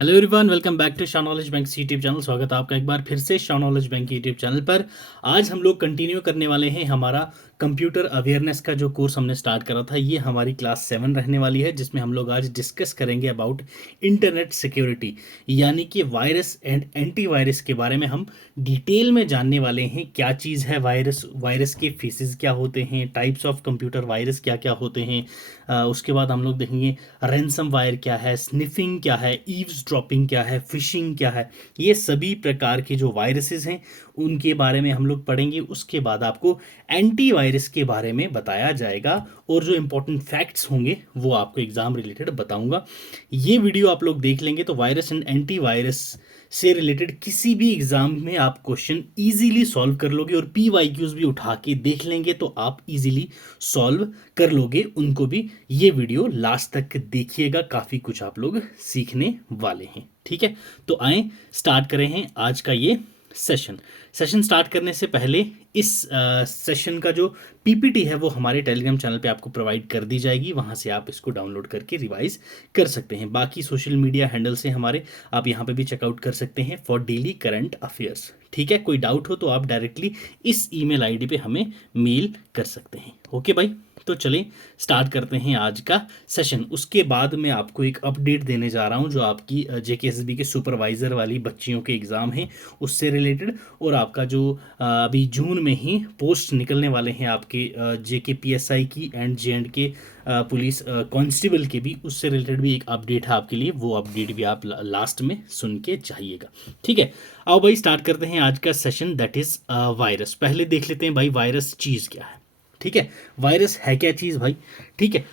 Hello everyone, welcome back to Shah knowledge bank YouTube channel. स्वागत है आपका एक बार फिर से Shah knowledge bank YouTube channel पर। आज हम लोग कंटिन्यू करने वाले हैं हमारा कंप्यूटर अवेयरनेस का जो कोर्स हमने स्टार्ट करा था। ये हमारी क्लास 7 रहने वाली है, जिसमें हम लोग आज डिस्कस करेंगे अबाउट इंटरनेट सिक्योरिटी, यानी कि वायरस एंड एंटीवायरस के बारे में हम डिटेल में जानने वाले हैं। क्या चीज़ है वायरस, वायरस के फेसेस क्या होते हैं, टाइप्स ऑफ कंप्यूटर वायरस क्या क्या होते हैं। उसके बाद हम लोग देखेंगे रैंसम वायर क्या है, स्निफिंग क्या है, ईव्स ड्रॉपिंग क्या है, फिशिंग क्या है। ये सभी प्रकार के जो वायरसेस हैं उनके बारे में हम लोग पढ़ेंगे। उसके बाद आपको एंटीवायरस के बारे में बताया जाएगा और जो इंपॉर्टेंट फैक्ट्स होंगे वो आपको एग्जाम रिलेटेड बताऊंगा। ये वीडियो आप लोग देख लेंगे तो वायरस एंड एंटीवायरस से रिलेटेड किसी भी एग्जाम में आप क्वेश्चन इजीली सॉल्व कर लोगे, और पी वाई क्यूज भी उठा के देख लेंगे तो आप इजीली सॉल्व कर लोगे उनको भी। ये वीडियो लास्ट तक देखिएगा, काफ़ी कुछ आप लोग सीखने वाले हैं। ठीक है, तो आए स्टार्ट करें हैं आज का ये सेशन स्टार्ट करने से पहले इस सेशन का जो पीपीटी है वो हमारे टेलीग्राम चैनल पे आपको प्रोवाइड कर दी जाएगी। वहाँ से आप इसको डाउनलोड करके रिवाइज कर सकते हैं। बाकी सोशल मीडिया हैंडल से हमारे आप यहाँ पे भी चेकआउट कर सकते हैं फॉर डेली करंट अफेयर्स। ठीक है, कोई डाउट हो तो आप डायरेक्टली इस ईमेल आईडी पे हमें मेल कर सकते हैं। ओके भाई, तो चलें स्टार्ट करते हैं आज का सेशन। उसके बाद मैं आपको एक अपडेट देने जा रहा हूं जो आपकी जेकेएसएसबी के सुपरवाइज़र वाली बच्चियों के एग्ज़ाम हैं उससे रिलेटेड, और आपका जो अभी जून में ही पोस्ट निकलने वाले हैं आपके जेकेपीएसआई की एंड जेएंडके पुलिस कांस्टेबल के भी, उससे रिलेटेड भी एक अपडेट है आपके लिए। वो अपडेट भी आप लास्ट में सुन के चाहिएगा। ठीक है, आओ भाई स्टार्ट करते हैं आज का सेशन, दैट इज़ वायरस। पहले देख लेते हैं भाई वायरस चीज़ क्या है। ठीक है, वायरस है क्या चीज़ भाई। ठीक है,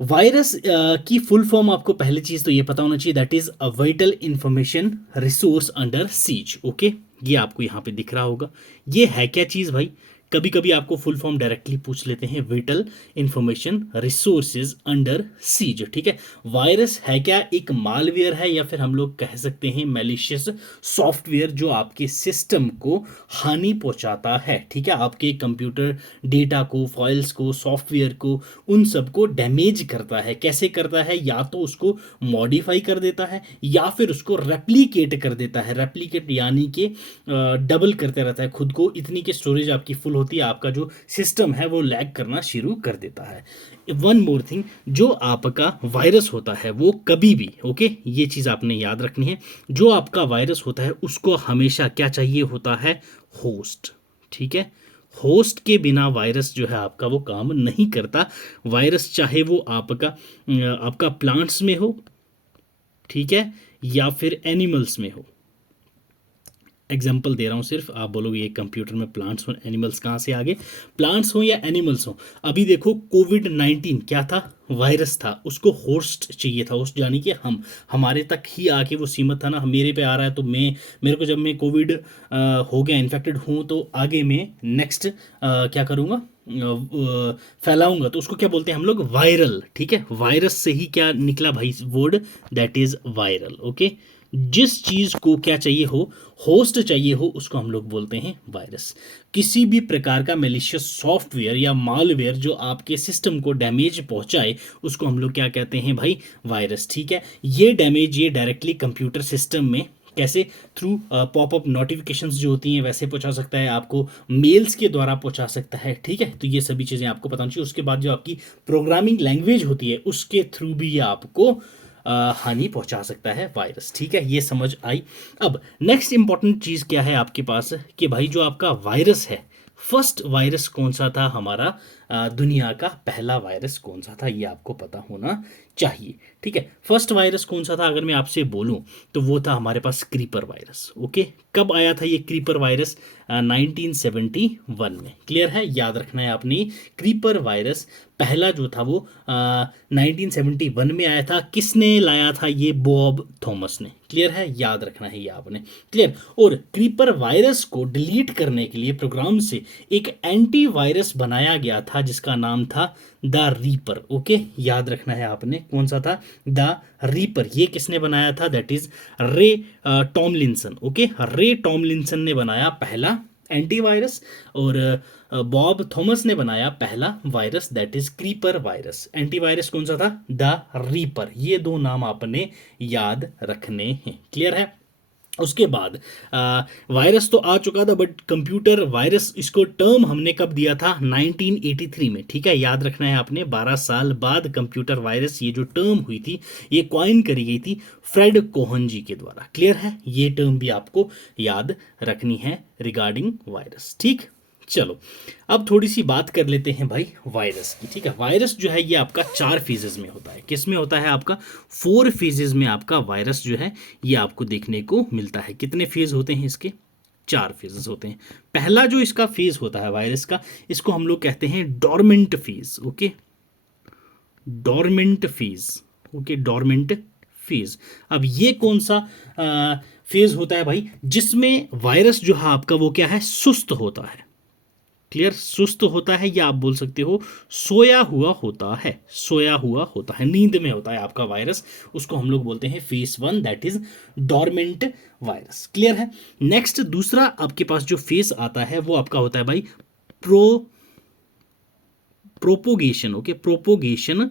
वायरस की फुल फॉर्म आपको पहली चीज़ तो ये पता होना चाहिए, that is a vital information resource under seize. Okay, ये आपको यहाँ पे दिख रहा होगा। ये है क्या चीज़ भाई। कभी कभी आपको फुल फॉर्म डायरेक्टली पूछ लेते हैं, vital information resources under seize. ठीक है, वायरस है क्या, एक मालवेयर है या फिर हम लोग कह सकते हैं मैलिशियस सॉफ्टवेयर जो आपके सिस्टम को हानि पहुंचाता है। ठीक है, आपके कंप्यूटर डेटा को, फाइल्स को, सॉफ्टवेयर को, उन सबको डैमेज करता है। कैसे करता है, या तो उसको मॉडिफाई कर देता है या फिर उसको रेप्लिकेट कर देता है। रेप्लिकेट यानी कि डबल करते रहता है खुद को, इतनी की स्टोरेज आपकी फुल होती है, आपका जो सिस्टम है वो लैग करना शुरू कर देता है। वन मोर थिंग, जो आपका वायरस होता है वो कभी भी, ओके ये चीज़ आपने याद रखनी है, जो आपका वायरस होता है उसको हमेशा क्या चाहिए होता है, होस्ट। ठीक है, होस्ट के बिना वायरस जो है आपका वो काम नहीं करता। वायरस चाहे वो आपका प्लांट्स में हो, ठीक है, या फिर एनिमल्स में हो। एग्जाम्पल दे रहा हूँ सिर्फ, आप बोलोगे ये कंप्यूटर में प्लांट्स हो एनिमल्स कहाँ से आगे, प्लांट्स हो या एनिमल्स हो। अभी देखो कोविड-19 क्या था, वायरस था, उसको होस्ट चाहिए था। होस्ट यानी कि हम, हमारे तक ही आके वो सीमित था ना। मेरे पे आ रहा है तो मेरे को जब मैं कोविड हो गया, इन्फेक्टेड हूँ, तो आगे मैं नेक्स्ट क्या करूँगा, फैलाऊंगा, तो उसको क्या बोलते हैं हम लोग, वायरल। ठीक है, वायरस से ही क्या निकला भाई word, that is viral. Okay, जिस चीज को क्या चाहिए हो, होस्ट चाहिए हो, उसको हम लोग बोलते हैं वायरस। किसी भी प्रकार का मेलिशियस सॉफ्टवेयर या मालवेयर जो आपके सिस्टम को डैमेज पहुंचाए उसको हम लोग क्या कहते हैं भाई, वायरस। ठीक है, ये डैमेज ये डायरेक्टली कंप्यूटर सिस्टम में कैसे, थ्रू पॉपअप नोटिफिकेशंस जो होती हैं वैसे पहुंचा सकता है, आपको मेल्स के द्वारा पहुंचा सकता है। ठीक है, तो ये सभी चीज़ें आपको पता होनी चाहिए। उसके बाद जो आपकी प्रोग्रामिंग लैंग्वेज होती है उसके थ्रू भी ये आपको हानि पहुंचा सकता है वायरस। ठीक है, ये समझ आई। अब नेक्स्ट इंपॉर्टेंट चीज़ क्या है आपके पास, कि भाई जो आपका वायरस है, फर्स्ट वायरस कौन सा था हमारा, दुनिया का पहला वायरस कौन सा था, ये आपको पता होना चाहिए। ठीक है, फर्स्ट वायरस कौन सा था अगर मैं आपसे बोलूं तो वो था हमारे पास क्रीपर वायरस। ओके, कब आया था ये क्रीपर वायरस, 1971 में। क्लियर है, याद रखना है आपने। क्रीपर वायरस पहला जो था वो 1971 में आया था। किसने लाया था ये, बॉब थॉमस ने। क्लियर है, याद रखना है ये आपने। क्लियर, और क्रीपर वायरस को डिलीट करने के लिए प्रोग्राम से एक एंटीवायरस बनाया गया था जिसका नाम था द रीपर। ओके, याद रखना है आपने, कौन सा था, द रीपर। ये किसने बनाया था, दैट इज रे टॉमलिंसन। ओके, रे टॉमलिंसन ने बनाया पहला एंटीवायरस, और बॉब थॉमस ने बनाया पहला virus that is creeper virus. Antivirus कौन सा था? The reaper. ये दो नाम आपने याद रखने हैं। क्लियर है? उसके बाद वायरस तो आ चुका था, बट कंप्यूटर वायरस इसको टर्म हमने कब दिया था? 1983 में। ठीक है, याद रखना है आपने, 12 साल बाद कंप्यूटर वायरस ये जो टर्म हुई थी ये कॉइन करी गई थी फ्रेड कोहन जी के द्वारा। क्लियर है? ये टर्म भी आपको याद रखनी है रिगार्डिंग वायरस। ठीक, चलो अब थोड़ी सी बात कर लेते हैं भाई वायरस की। ठीक है, वायरस जो है ये आपका 4 फेजेस में होता है। किस में होता है आपका? 4 फेजेस में आपका वायरस जो है ये आपको देखने को मिलता है। कितने फेज होते हैं इसके? 4 फेजेस होते हैं। पहला जो इसका फेज होता है वायरस का, इसको हम लोग कहते हैं dormant phase. Okay, dormant phase. Okay, dormant phase. अब ये कौन सा फेज होता है भाई? जिसमें वायरस जो है आपका वो क्या है? सुस्त होता है। क्लियर? सुस्त होता है, या आप बोल सकते हो सोया हुआ होता है। सोया हुआ होता है, नींद में होता है आपका वायरस। उसको हम लोग बोलते हैं phase 1 that is dormant virus. Clear है? नेक्स्ट दूसरा आपके पास जो फेज आता है वो आपका होता है भाई propagation. Okay, propagation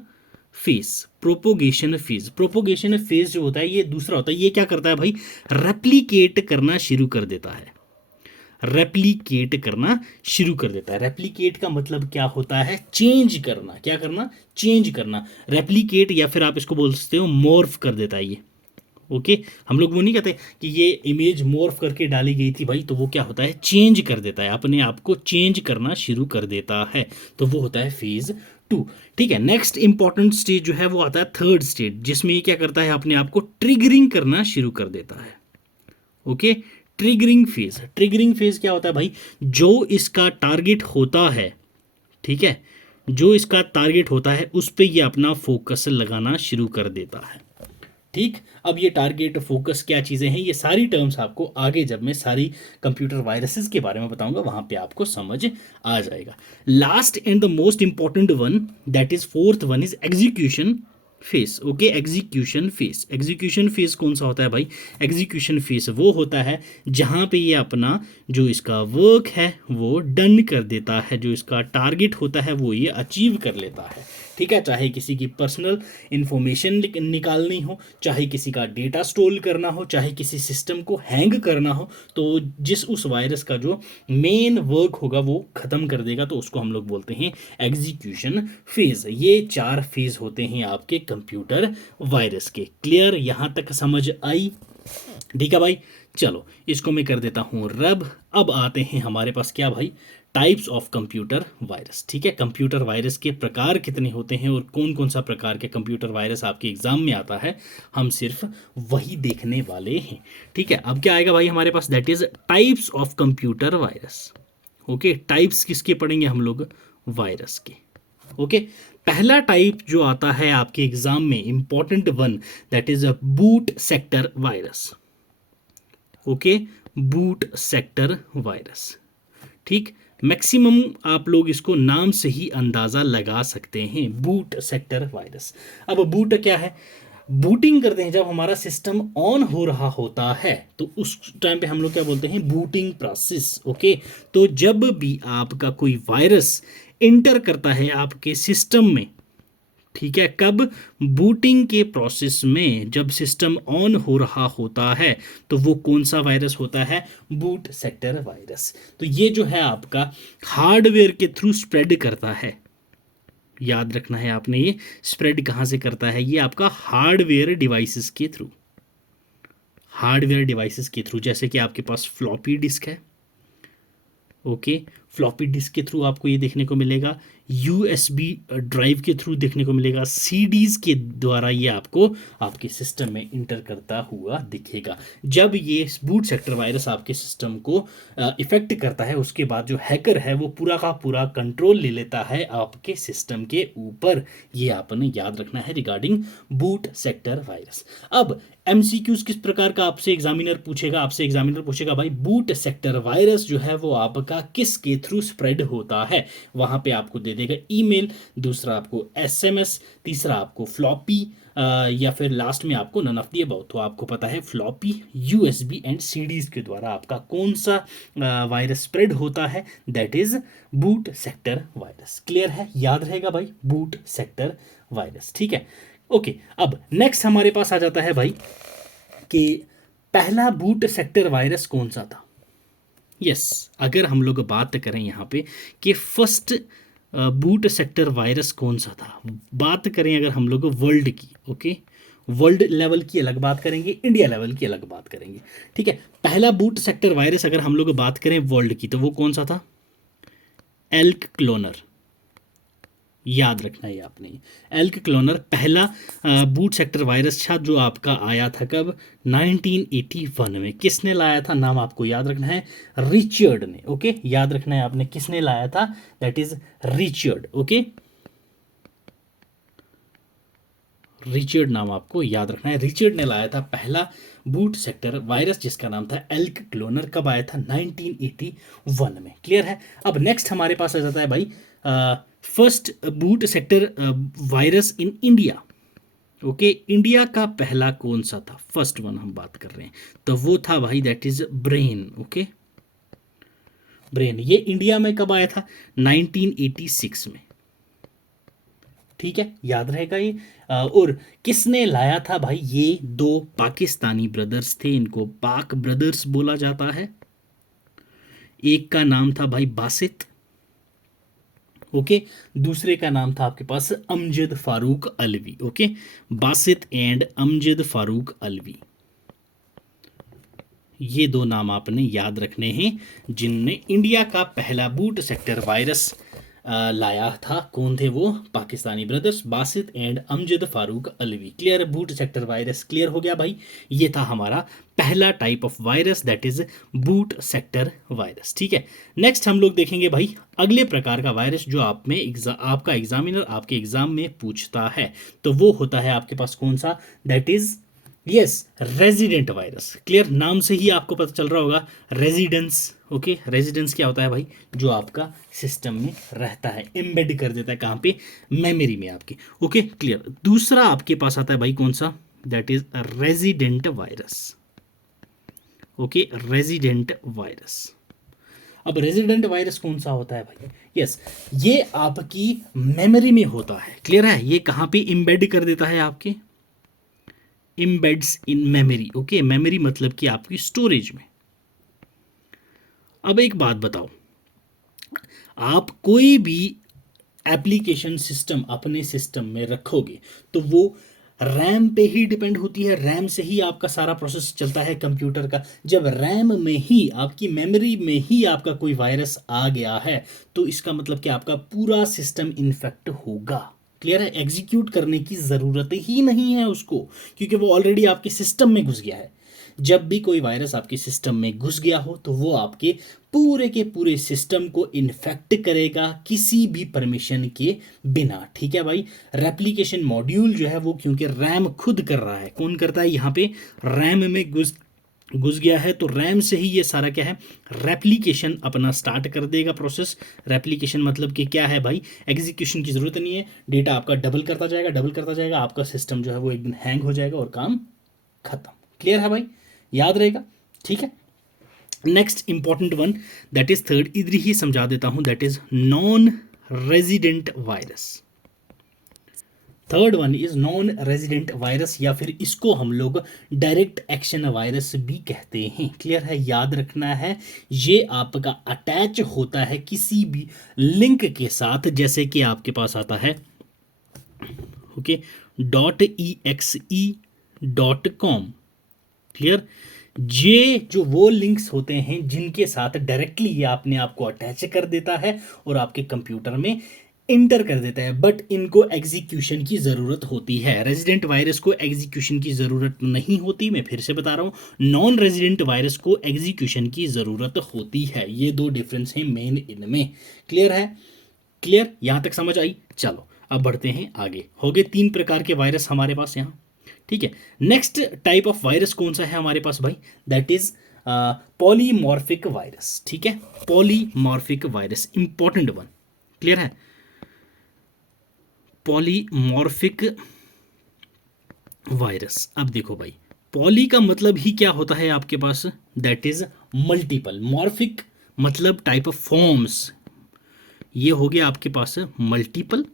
phase. Propagation phase, propagation phase जो होता है ये दूसरा होता है। ये क्या करता है भाई? रेप्लिकेट करना शुरू कर देता है। रेप्लिकेट करना शुरू कर देता है। रेप्लिकेट का मतलब क्या होता है? चेंज करना। क्या करना? चेंज करना। रेप्लिकेट, या फिर आप इसको बोल सकते हो मॉर्फ कर देता है ये। ओके, हम लोग वो नहीं कहते कि ये इमेज मॉर्फ करके डाली गई थी भाई, तो वो क्या होता है? चेंज कर देता है, अपने आप को चेंज करना शुरू कर देता है। तो वो होता है फेज 2। ठीक है, नेक्स्ट इंपॉर्टेंट स्टेज जो है वो आता है थर्ड स्टेज, जिसमें ये क्या करता है? अपने आप को ट्रिगरिंग करना शुरू कर देता है। Okay, triggering phase. Triggering phase क्या होता है भाई? जो इसका टारगेट होता है, ठीक है, जो इसका टारगेट होता है उस पे ये अपना फोकस लगाना शुरू कर देता है। ठीक, अब ये टारगेट फोकस क्या चीज़ें हैं, ये सारी टर्म्स आपको आगे जब मैं सारी कंप्यूटर वायरसेस के बारे में बताऊंगा वहां पे आपको समझ आ जाएगा। Last and the most important one that is fourth one is execution face. Okay, execution face. Execution face कौन सा होता है भाई? एग्जीक्यूशन फेस वो होता है जहां पे ये अपना जो इसका वर्क है वो डन कर देता है, जो इसका टारगेट होता है वो ये अचीव कर लेता है। ठीक है, चाहे किसी की पर्सनल इंफॉर्मेशन निकालनी हो, चाहे किसी का डेटा स्टोर करना हो, चाहे किसी सिस्टम को हैंग करना हो, तो जिस उस वायरस का जो मेन वर्क होगा वो खत्म कर देगा, तो उसको हम लोग बोलते हैं एग्जीक्यूशन फेज। ये 4 फेज होते हैं आपके कंप्यूटर वायरस के। क्लियर? यहां तक समझ आई? ठीक है भाई, चलो इसको मैं कर देता हूं रब। अब आते हैं हमारे पास क्या भाई? Types of computer virus. ठीक है, कंप्यूटर वायरस के प्रकार कितने होते हैं और कौन कौन सा प्रकार के कंप्यूटर वायरस आपके एग्जाम में आता है, हम सिर्फ वही देखने वाले हैं। ठीक है, अब क्या आएगा भाई हमारे पास? That is types of computer virus. Okay, types किसके पढ़ेंगे हम लोग? वायरस के। ओके, पहला टाइप जो आता है आपके एग्जाम में, important one, that is a boot sector virus. Okay, boot sector virus. ठीक, मैक्सिमम आप लोग इसको नाम से ही अंदाज़ा लगा सकते हैं, बूट सेक्टर वायरस। अब बूट क्या है? बूटिंग करते हैं, जब हमारा सिस्टम ऑन हो रहा होता है तो उस टाइम पे हम लोग क्या बोलते हैं? Booting process. ओके, तो जब भी आपका कोई वायरस इंटर करता है आपके सिस्टम में, ठीक है, कब? बूटिंग के प्रोसेस में, जब सिस्टम ऑन हो रहा होता है, तो वो कौन सा वायरस होता है? Boot sector virus. तो ये जो है आपका हार्डवेयर के थ्रू स्प्रेड करता है। याद रखना है आपने, ये स्प्रेड कहाँ से करता है? ये आपका हार्डवेयर डिवाइसेस के थ्रू। हार्डवेयर डिवाइसेस के थ्रू, जैसे कि आपके पास फ्लॉपी डिस्क है। ओके, फ्लॉपी डिस्क के थ्रू आपको ये देखने को मिलेगा, यूएसबी ड्राइव के थ्रू देखने को मिलेगा, सीडीज के द्वारा ये आपको आपके सिस्टम में इंटर करता हुआ दिखेगा। जब ये बूट सेक्टर वायरस आपके सिस्टम को इफेक्ट करता है, उसके बाद जो हैकर है वो पूरा का पूरा कंट्रोल ले लेता है आपके सिस्टम के ऊपर। ये आपने याद रखना है रिगार्डिंग बूट सेक्टर वायरस। अब एमसीक्यूज किस प्रकार का आपसे एग्जामिनर पूछेगा? आपसे एग्जामिनर पूछेगा भाई बूट सेक्टर वायरस जो है वो आपका किसके थ्रू स्प्रेड होता है, वहाँ पे आपको दे देगा ईमेल, दूसरा आपको एसएमएस, तीसरा आपको फ्लॉपी, या फिर लास्ट में आपको नन ऑफ दी अबव। तो आपको पता है फ्लॉपी, यूएसबी एंड सीडीज के द्वारा आपका कौन सा वायरस स्प्रेड होता है, that is boot sector virus. Clear है, याद रहेगा भाई, बूट सेक्टर वायरस। ठीक है, ओके। अब नेक्स्ट हमारे पास आ जाता है भाई कि पहला बूट सेक्टर वायरस कौन सा था। यस, अगर हम लोग बात करें यहाँ पे कि फर्स्ट बूट सेक्टर वायरस कौन सा था, बात करें अगर हम लोग वर्ल्ड की, ओके, वर्ल्ड लेवल की अलग बात करेंगे, इंडिया लेवल की अलग बात करेंगे। ठीक है, पहला बूट सेक्टर वायरस अगर हम लोग बात करें वर्ल्ड की तो वो कौन सा था, एल्क क्लोनर। याद रखना है आपने, एल्क क्लोनर पहला बूट सेक्टर वायरस था जो आपका आया था कब, 1981 में। किसने लाया था, नाम आपको याद रखना है, रिचर्ड ने। ओके, याद रखना है आपने किसने लाया था, that is Richard. Okay, Richard नाम आपको याद रखना है, रिचर्ड ने लाया था पहला बूट सेक्टर वायरस जिसका नाम था एल्क क्लोनर। कब आया था, 1981 में। क्लियर है। अब नेक्स्ट हमारे पास आ जाता है भाई first boot sector virus in India. Okay, India का पहला कौन सा था, फर्स्ट वन हम बात कर रहे हैं, तो वो था भाई that is brain. Okay, brain, ये इंडिया में कब आया था, 1986 में। ठीक है, याद रहेगा ये। और किसने लाया था भाई, ये दो पाकिस्तानी ब्रदर्स थे, इनको पाक ब्रदर्स बोला जाता है। एक का नाम था भाई बासित, ओके, दूसरे का नाम था आपके पास अमजद फारूक अलवी। ओके, बासित एंड अमजद फारूक अलवी, ये दो नाम आपने याद रखने हैं जिनने इंडिया का पहला बूट सेक्टर वायरस लाया था। कौन थे वो, Pakistani brothers Basit and Amjad Farooq Alvi. Clear, boot sector virus clear हो गया भाई। ये था हमारा पहला type of virus that is boot sector virus. ठीक है, नेक्स्ट हम लोग देखेंगे भाई अगले प्रकार का वायरस जो आप में आपका एग्जामिनर आपके एग्जाम में पूछता है, तो वो होता है आपके पास कौन सा, that is yes resident virus. Clear, नाम से ही आपको पता चल रहा होगा रेजिडेंस। ओके, रेजिडेंस क्या होता है भाई, जो आपका सिस्टम में रहता है, एम्बेड कर देता है कहाँ पे, मेमोरी में आपकी। Okay, clear. दूसरा आपके पास आता है भाई कौन सा, that is resident virus. Okay, resident virus. अब रेजिडेंट वायरस कौन सा होता है भाई, यस ये आपकी मेमोरी में होता है। क्लियर है, ये कहाँ पे एम्बेड कर देता है, आपके इम्बेड्स इन मेमोरी। ओके, मेमोरी मतलब कि आपकी स्टोरेज में। अब एक बात बताओ, आप कोई भी एप्लीकेशन सिस्टम अपने सिस्टम में रखोगे तो वो रैम पे ही डिपेंड होती है, रैम से ही आपका सारा प्रोसेस चलता है कंप्यूटर का। जब रैम में ही आपकी मेमोरी में ही आपका कोई वायरस आ गया है तो इसका मतलब कि आपका पूरा सिस्टम इन्फेक्ट होगा। क्लियर है, एग्जीक्यूट करने की ज़रूरत ही नहीं है उसको, क्योंकि वो ऑलरेडी आपके सिस्टम में घुस गया है। जब भी कोई वायरस आपके सिस्टम में घुस गया हो तो वो आपके पूरे के पूरे सिस्टम को इन्फेक्ट करेगा किसी भी परमिशन के बिना। ठीक है भाई, रेप्लिकेशन मॉड्यूल जो है वो, क्योंकि रैम खुद कर रहा है, कौन करता है यहाँ पे, रैम में घुस गया है तो रैम से ही ये सारा क्या है, रेप्लिकेशन अपना स्टार्ट कर देगा प्रोसेस। रेप्लिकेशन मतलब कि क्या है भाई, एग्जीक्यूशन की ज़रूरत नहीं है, डेटा आपका डबल करता जाएगा, डबल करता जाएगा, आपका सिस्टम जो है वो एक दिन हैंग हो जाएगा और काम खत्म। क्लियर है भाई, याद रहेगा। ठीक है, next important one that is third, इधर ही समझा देता हूं, that is non resident virus. Third one is non resident virus, या फिर इसको हम लोग डायरेक्ट एक्शन वायरस भी कहते हैं। क्लियर है, याद रखना है, ये आपका अटैच होता है किसी भी लिंक के साथ, जैसे कि आपके पास आता है ओके .exe.com। क्लियर, ये जो वो लिंक्स होते हैं जिनके साथ डायरेक्टली ये अपने आप को अटैच कर देता है और आपके कंप्यूटर में इंटर कर देता है, बट इनको एग्जीक्यूशन की ज़रूरत होती है। रेजिडेंट वायरस को एग्जीक्यूशन की ज़रूरत नहीं होती, मैं फिर से बता रहा हूँ, नॉन रेजिडेंट वायरस को एग्जीक्यूशन की ज़रूरत होती है। ये दो डिफरेंस हैं मेन इनमें। क्लियर है, क्लियर, यहाँ तक समझ आई। चलो अब बढ़ते हैं आगे। हो गए 3 प्रकार के वायरस हमारे पास यहाँ। ठीक है, नेक्स्ट टाइप ऑफ वायरस कौन सा है हमारे पास भाई, दैट इज पॉलीमॉर्फिक वायरस, ठीक है, polymorphic virus important one, clear है, पॉलीमॉर्फिक वायरस। अब देखो भाई, पॉली का मतलब ही क्या होता है आपके पास, दैट इज मल्टीपल, मॉर्फिक मतलब टाइप ऑफ फॉर्म्स, ये हो गया आपके पास मल्टीपल,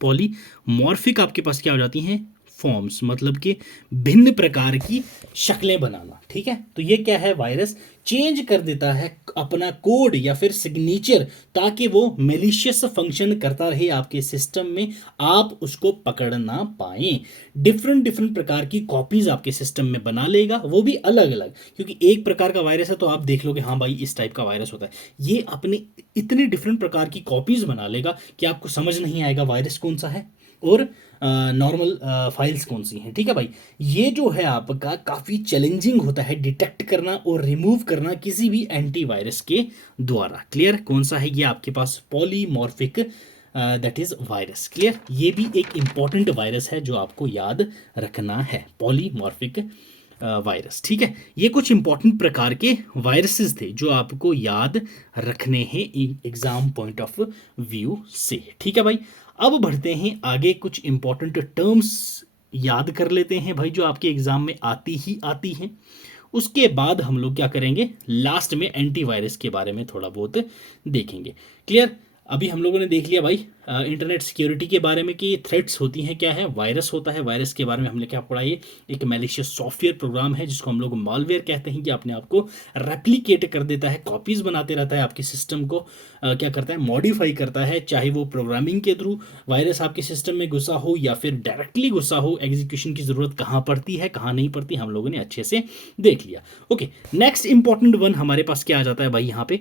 पॉलीमॉर्फिक आपके पास क्या हो जाती हैं, फॉर्म्स, मतलब कि भिन्न प्रकार की शक्लें बनाना, ठीक है। तो ये क्या है, वायरस चेंज कर देता है अपना कोड या फिर सिग्नेचर, ताकि वो मेलिशियस फंक्शन करता रहे आपके सिस्टम में, आप उसको पकड़ ना पाए। डिफरेंट डिफरेंट प्रकार की कॉपीज आपके सिस्टम में बना लेगा, वो भी अलग अलग, क्योंकि एक प्रकार का वायरस है तो आप देख लोगे हाँ भाई इस टाइप का वायरस होता है, ये अपने इतने डिफरेंट प्रकार की कॉपीज बना लेगा कि आपको समझ नहीं आएगा वायरस कौन सा है और नॉर्मल फाइल्स कौन सी हैं, ठीक है भाई। ये जो है आपका काफ़ी चैलेंजिंग होता है डिटेक्ट करना और रिमूव करना किसी भी एंटीवायरस के द्वारा, क्लियर। कौन सा है ये आपके पास, polymorphic that is virus, clear. ये भी एक इंपॉर्टेंट वायरस है जो आपको याद रखना है, पॉलीमॉर्फिक वायरस, ठीक है। ये कुछ इंपॉर्टेंट प्रकार के वायरसेस थे जो आपको याद रखने हैं एग्जाम पॉइंट ऑफ व्यू से, ठीक है भाई। अब बढ़ते हैं आगे, कुछ इंपॉर्टेंट टर्म्स याद कर लेते हैं भाई जो आपके एग्जाम में आती ही आती हैं। उसके बाद हम लोग क्या करेंगे, लास्ट में एंटीवायरस के बारे में थोड़ा बहुत देखेंगे, क्लियर। अभी हम लोगों ने देख लिया भाई इंटरनेट सिक्योरिटी के बारे में कि थ्रेट्स होती हैं, क्या है, वायरस होता है। वायरस के बारे में हमने क्या पढ़ा, ये एक मैलिशियस सॉफ्टवेयर प्रोग्राम है जिसको हम लोग मालवेयर कहते हैं, कि अपने आप को रेप्लिकेट कर देता है, कॉपीज बनाते रहता है, आपके सिस्टम को क्या करता है, मॉडिफाई करता है, चाहे वो प्रोग्रामिंग के थ्रू वायरस आपके सिस्टम में घुसा हो या फिर डायरेक्टली घुसा हो। एग्जीक्यूशन की जरूरत कहाँ पड़ती है कहाँ नहीं पड़ती हम लोगों ने अच्छे से देख लिया। ओके, नेक्स्ट इंपॉर्टेंट वन हमारे पास क्या आ जाता है भाई यहाँ पे,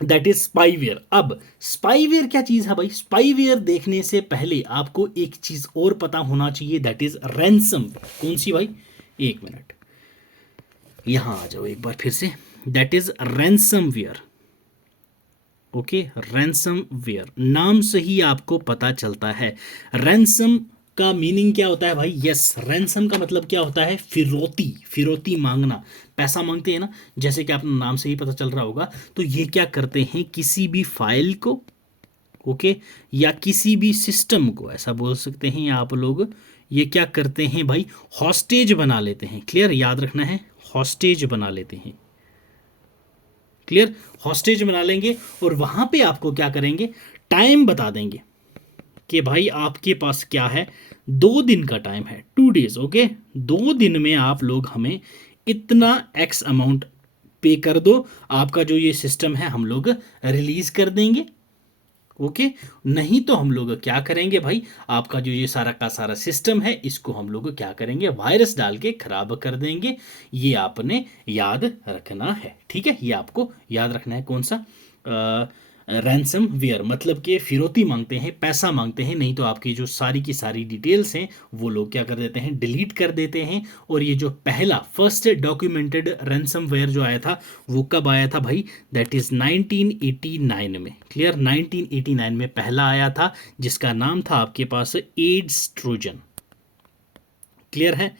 दैट इज स्पाईवेयर। अब स्पाईवेयर क्या चीज है भाई, स्पाईवेयर देखने से पहले आपको एक चीज और पता होना चाहिए, दैट इज रैंसम। कौन सी भाई, एक मिनट, यहां आ जाओ एक बार फिर से, that is ransomware. Okay, ransomware नाम से ही आपको पता चलता है। रैंसम का मीनिंग क्या होता है भाई, यस, रैंसम का मतलब क्या होता है, फिरौती, फिरौती मांगना, पैसा मांगते हैं ना, जैसे कि आपने नाम से ही पता चल रहा होगा। तो ये क्या करते हैं, किसी भी फाइल को, ओके, या किसी भी सिस्टम को, ऐसा बोल सकते हैं आप लोग, ये क्या करते हैं भाई, हॉस्टेज बना लेते हैं, क्लियर, याद रखना है, हॉस्टेज बना लेते हैं, क्लियर, हॉस्टेज बना लेंगे और वहां पे आपको क्या करेंगे, टाइम बता देंगे कि भाई आपके पास क्या है, 2 दिन का टाइम है, 2 डेज, ओके, 2 दिन में आप लोग हमें इतना एक्स अमाउंट पे कर दो, आपका जो ये सिस्टम है हम लोग रिलीज कर देंगे, ओके। नहीं तो हम लोग क्या करेंगे भाई, आपका जो ये सारा का सारा सिस्टम है इसको हम लोग क्या करेंगे, वायरस डाल के खराब कर देंगे। ये आपने याद रखना है, ठीक है, ये आपको याद रखना है। कौन सा, रैंसम वेयर, मतलब कि फिरौती मांगते हैं, पैसा मांगते हैं, नहीं तो आपकी जो सारी की सारी डिटेल्स हैं वो लोग क्या कर देते हैं, डिलीट कर देते हैं। और ये जो पहला फर्स्ट डॉक्यूमेंटेड रैंसम वेयर जो आया था वो कब आया था भाई, दैट इज 1989 में, क्लियर, 1989 में पहला आया था, जिसका नाम था आपके पास एड्स ट्रोजन, क्लियर है,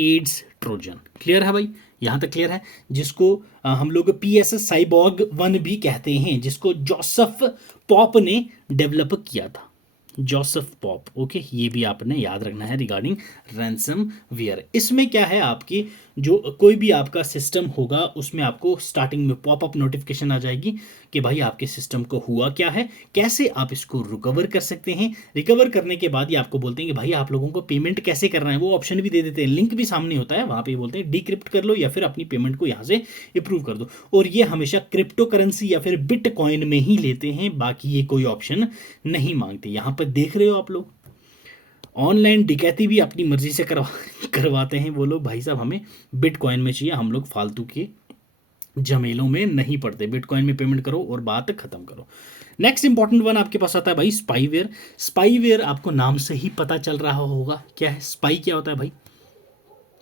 एड्स ट्रोजन, क्लियर है भाई, यहां तक क्लियर है। जिसको हम लोग PS साइबॉग 1 भी कहते हैं, जिसको जोसेफ पॉप ने डेवलप किया था, जोसेफ पॉप, ओके, ये भी आपने याद रखना है रिगार्डिंग रैंसम वेयर। इसमें क्या है, आपकी जो कोई भी आपका सिस्टम होगा उसमें आपको स्टार्टिंग में पॉपअप नोटिफिकेशन आ जाएगी कि भाई आपके सिस्टम को हुआ क्या है, कैसे आप इसको रिकवर कर सकते हैं। रिकवर करने के बाद ये आपको बोलते हैं कि भाई आप लोगों को पेमेंट कैसे करना है, वो ऑप्शन भी दे देते हैं, लिंक भी सामने होता है, वहाँ पे बोलते हैं डिक्रिप्ट कर लो या फिर अपनी पेमेंट को यहाँ से अप्रूव कर दो। और ये हमेशा क्रिप्टो करेंसी या फिर बिटकॉइन में ही लेते हैं, बाकी ये कोई ऑप्शन नहीं मांगते। यहाँ पर देख रहे हो आप लोग, ऑनलाइन डिकैती भी अपनी मर्जी से करवाते हैं वो लोग, भाई साहब हमें बिटकॉइन में चाहिए, हम लोग फालतू के झमेलों में नहीं पड़ते, बिटकॉइन में पेमेंट करो और बात खत्म करो। नेक्स्ट इंपॉर्टेंट वन आपके पास आता है भाई स्पाईवेयर। स्पाईवेयर आपको नाम से ही पता चल रहा होगा क्या है, स्पाई क्या होता है भाई,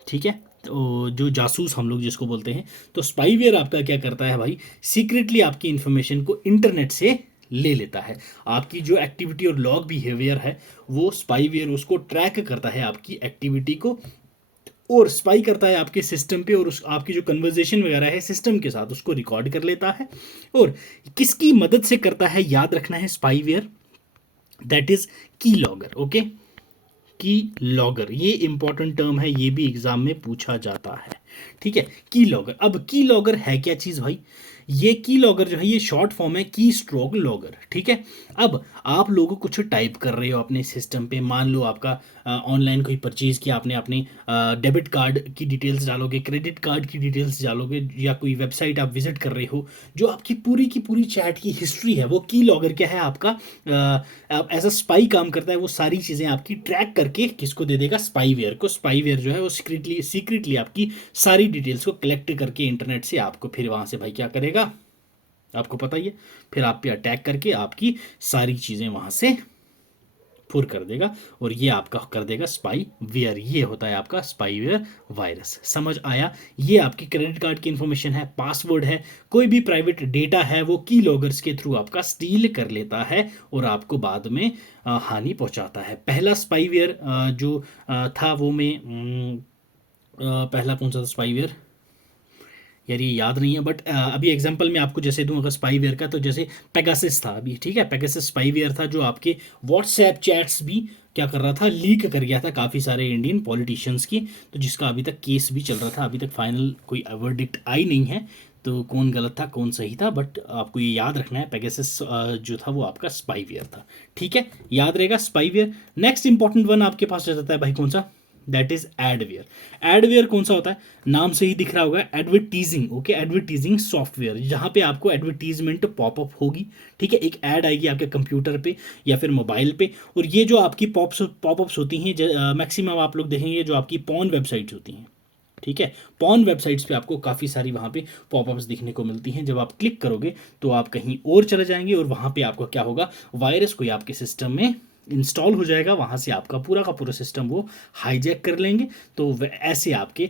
ठीक है, तो जो जासूस हम लोग जिसको बोलते हैं। तो स्पाईवेयर आपका क्या करता है भाई, सीक्रेटली आपकी इंफॉर्मेशन को इंटरनेट से ले लेता है, आपकी जो एक्टिविटी और लॉग बिहेवियर है वो स्पाईवेयर उसको ट्रैक करता है, आपकी एक्टिविटी को, और स्पाई करता है आपके सिस्टम पे, और उस आपकी जो कन्वर्जेशन वगैरह है सिस्टम के साथ उसको रिकॉर्ड कर लेता है। और किसकी मदद से करता है, याद रखना है, स्पाईवेयर, दैट इज की लॉगर। ओके, की लॉगर, ये इंपॉर्टेंट टर्म है, ये भी एग्जाम में पूछा जाता है। ठीक है, की लॉगर। अब की लॉगर है क्या चीज़ भाई, ये की लॉगर जो है ये शॉर्ट फॉर्म है की स्ट्रोक लॉगर। ठीक है, अब आप लोगों कुछ टाइप कर रहे हो अपने सिस्टम पे, मान लो आपका ऑनलाइन कोई परचेज किया आपने, अपने डेबिट कार्ड की डिटेल्स डालोगे, क्रेडिट कार्ड की डिटेल्स डालोगे, या कोई वेबसाइट आप विजिट कर रहे हो, जो आपकी पूरी की पूरी चैट की हिस्ट्री है वो की लॉगर क्या है आपका, एज अ स्पाई काम करता है। वो सारी चीज़ें आपकी ट्रैक करके किसको दे देगा, स्पाईवेयर को। स्पाईवेयर जो है वो सीक्रेटली आपकी सारी डिटेल्स को कलेक्ट करके इंटरनेट से आपको फिर वहाँ से भाई क्या करेगा, आपको पता ही है, फिर आप पे अटैक करके आपकी सारी चीज़ें वहाँ से फुर कर देगा, और ये आपका कर देगा स्पाई वेयर। ये होता है आपका स्पाईवेयर वायरस। समझ आया, ये आपकी क्रेडिट कार्ड की इंफॉर्मेशन है, पासवर्ड है, कोई भी प्राइवेट डेटा है, वो की लॉगर्स के थ्रू आपका स्टील कर लेता है और आपको बाद में हानि पहुंचाता है। पहला स्पाईवेयर जो था वो में पहला कौन सा था स्पाईवेयर, यार ये याद नहीं है, बट अभी एग्जांपल मैं आपको जैसे दूं अगर स्पाईवेयर का, तो जैसे पेगासस था अभी। ठीक है, पेगासस स्पाईवेयर था जो आपके व्हाट्सएप चैट्स भी क्या कर रहा था, लीक कर गया था काफ़ी सारे इंडियन पॉलिटिशियंस की, तो जिसका अभी तक केस भी चल रहा था, अभी तक फाइनल कोई वर्डिक्ट आई नहीं है, तो कौन गलत था कौन सही था, बट आपको ये याद रखना है पेगासस जो था वो आपका स्पाईवेयर था। ठीक है, याद रहेगा स्पाईवेयर। नेक्स्ट इंपॉर्टेंट वन आपके पास रह जाता है भाई कौन सा, दैट इज एडवेयर। एडवेयर कौन सा होता है, नाम से ही दिख रहा होगा, एडवर्टीजिंग। ओके, एडवर्टीजिंग सॉफ्टवेयर, जहां पे आपको एडवर्टीजमेंट पॉपअप होगी। ठीक है, एक ऐड आएगी आपके कंप्यूटर पे या फिर मोबाइल पे, और ये जो आपकी पॉपअप्स होती हैं मैक्सिमम आप लोग देखेंगे जो आपकी पॉर्न वेबसाइट्स होती हैं। ठीक है, पॉर्न वेबसाइट्स पे आपको काफ़ी सारी वहाँ पे पॉपअप्स दिखने को मिलती हैं। जब आप क्लिक करोगे तो आप कहीं और चले जाएंगे, और वहाँ पे आपको क्या होगा, वायरस कोई आपके सिस्टम में इंस्टॉल हो जाएगा, वहाँ से आपका पूरा का पूरा सिस्टम वो हाईजैक कर लेंगे। तो ऐसे आपके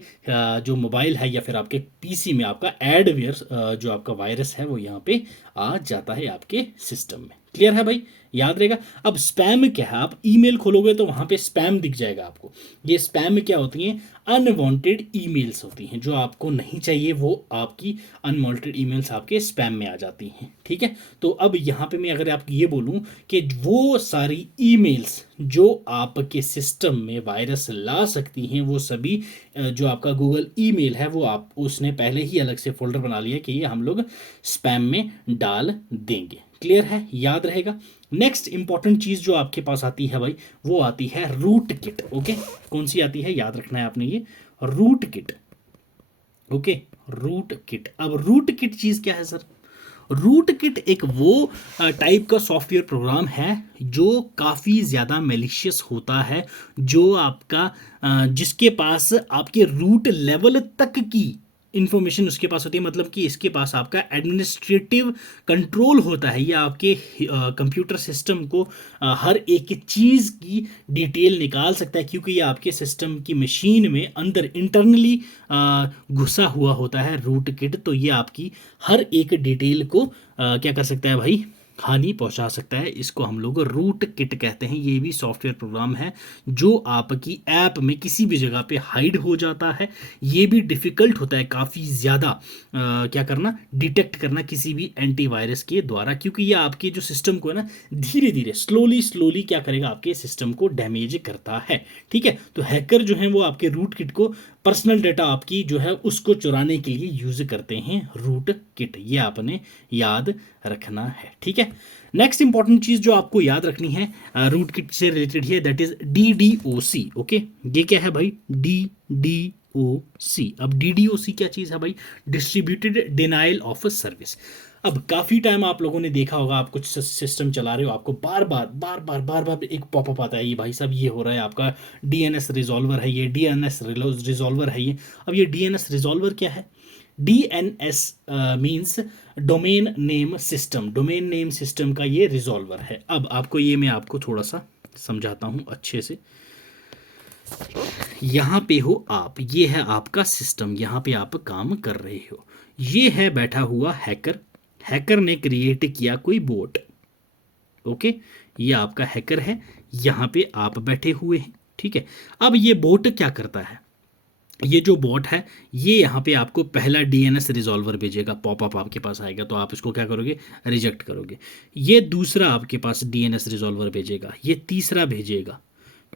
जो मोबाइल है या फिर आपके पीसी में आपका एडवेयर जो आपका वायरस है वो यहाँ पे आ जाता है आपके सिस्टम में। क्लियर है भाई, याद रहेगा। अब स्पैम क्या है, आप ईमेल खोलोगे तो वहाँ पे स्पैम दिख जाएगा आपको। ये स्पैम क्या होती हैं, अनवांटेड ईमेल्स होती हैं, जो आपको नहीं चाहिए वो आपकी अनवांटेड ईमेल्स आपके स्पैम में आ जाती हैं। ठीक है, तो अब यहाँ पे मैं अगर आपको ये बोलूँ कि वो सारी ईमेल्स जो आपके सिस्टम में वायरस ला सकती हैं, वो सभी जो आपका गूगल ईमेल है वो आप उसने पहले ही अलग से फोल्डर बना लिया कि ये हम लोग स्पैम में डाल देंगे। क्लियर है, याद रहेगा। नेक्स्ट इंपॉर्टेंट चीज जो आपके पास आती है भाई, वो आती है रूट किट। ओके, कौन सी आती है, याद रखना है आपने, ये rootkit. Okay, rootkit. अब रूट किट चीज क्या है सर, रूट किट एक वो टाइप का सॉफ्टवेयर प्रोग्राम है जो काफ़ी ज़्यादा मेलिशियस होता है, जो आपका जिसके पास आपके रूट लेवल तक की इंफॉर्मेशन उसके पास होती है। मतलब कि इसके पास आपका एडमिनिस्ट्रेटिव कंट्रोल होता है, ये आपके कंप्यूटर सिस्टम को हर एक चीज़ की डिटेल निकाल सकता है, क्योंकि ये आपके सिस्टम की मशीन में अंदर इंटरनली घुसा हुआ होता है रूट किट। तो ये आपकी हर एक डिटेल को क्या कर सकता है भाई, हानि पहुंचा सकता है। इसको हम लोग रूट किट कहते हैं। ये भी सॉफ्टवेयर प्रोग्राम है जो आपकी ऐप में किसी भी जगह पे हाइड हो जाता है। ये भी डिफ़िकल्ट होता है काफ़ी ज़्यादा क्या करना, डिटेक्ट करना किसी भी एंटीवायरस के द्वारा, क्योंकि ये आपके जो सिस्टम को है ना धीरे धीरे स्लोली क्या करेगा, आपके सिस्टम को डैमेज करता है। ठीक है, तो हैकर जो हैं वो आपके रूट किट को, पर्सनल डेटा आपकी जो है उसको चुराने के लिए यूज करते हैं रूट किट। ये आपने याद रखना है। ठीक है, नेक्स्ट इंपॉर्टेंट चीज जो आपको याद रखनी है रूट किट से रिलेटेड है, दैट इज DDoC। ओके, ये क्या है भाई, DDoC। अब DDoC क्या चीज है भाई, डिस्ट्रीब्यूटेड डिनाइल ऑफ सर्विस। अब काफ़ी टाइम आप लोगों ने देखा होगा, आप कुछ सिस्टम चला रहे हो, आपको बार बार एक पॉपअप आता है, ये भाई साहब ये हो रहा है, आपका DNS रिजॉल्वर है, ये DNS रिजॉल्वर है ये। अब ये DNS रिजॉल्वर क्या है, DNS means domain name system, domain name system का ये रिजॉल्वर है। अब आपको ये मैं आपको थोड़ा सा समझाता हूँ अच्छे से। यहाँ पे हो आप, ये है आपका सिस्टम, यहाँ पे आप काम कर रहे हो, ये है बैठा हुआ हैकर, हैकर ने क्रिएट किया कोई बोट। ओके, ये आपका हैकर है, यहाँ पे आप बैठे हुए हैं। ठीक है, अब ये बोट क्या करता है, ये जो बॉट है ये यहाँ पे आपको पहला डीएनएस रिजॉल्वर भेजेगा, पॉपअप आपके पास आएगा तो आप इसको क्या करोगे, रिजेक्ट करोगे। ये दूसरा आपके पास डीएनएस रिजॉल्वर भेजेगा, ये तीसरा भेजेगा,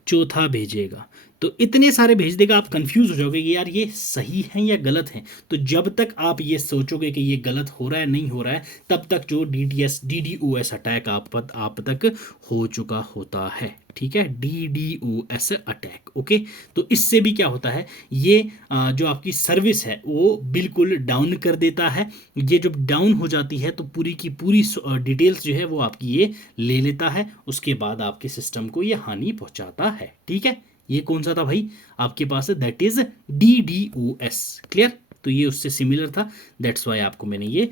चौथा भेजेगा, तो इतने सारे भेज देगा, आप कंफ्यूज हो जाओगे कि यार ये सही है या गलत है। तो जब तक आप ये सोचोगे कि ये गलत हो रहा है नहीं हो रहा है, तब तक जो DDoS अटैक आप तक हो चुका होता है। ठीक है, DDoS अटैक। ओके, तो इससे भी क्या होता है, ये जो आपकी सर्विस है वो बिल्कुल डाउन कर देता है। ये जब डाउन हो जाती है तो पूरी की पूरी डिटेल्स जो है वो आपकी ये ले लेता है, उसके बाद आपके सिस्टम को ये हानि पहुंचाता है। ठीक है, ये कौन सा था भाई आपके पास है, दैट इज DDoS। क्लियर, तो ये उससे सिमिलर था, दैट्स वाई आपको मैंने ये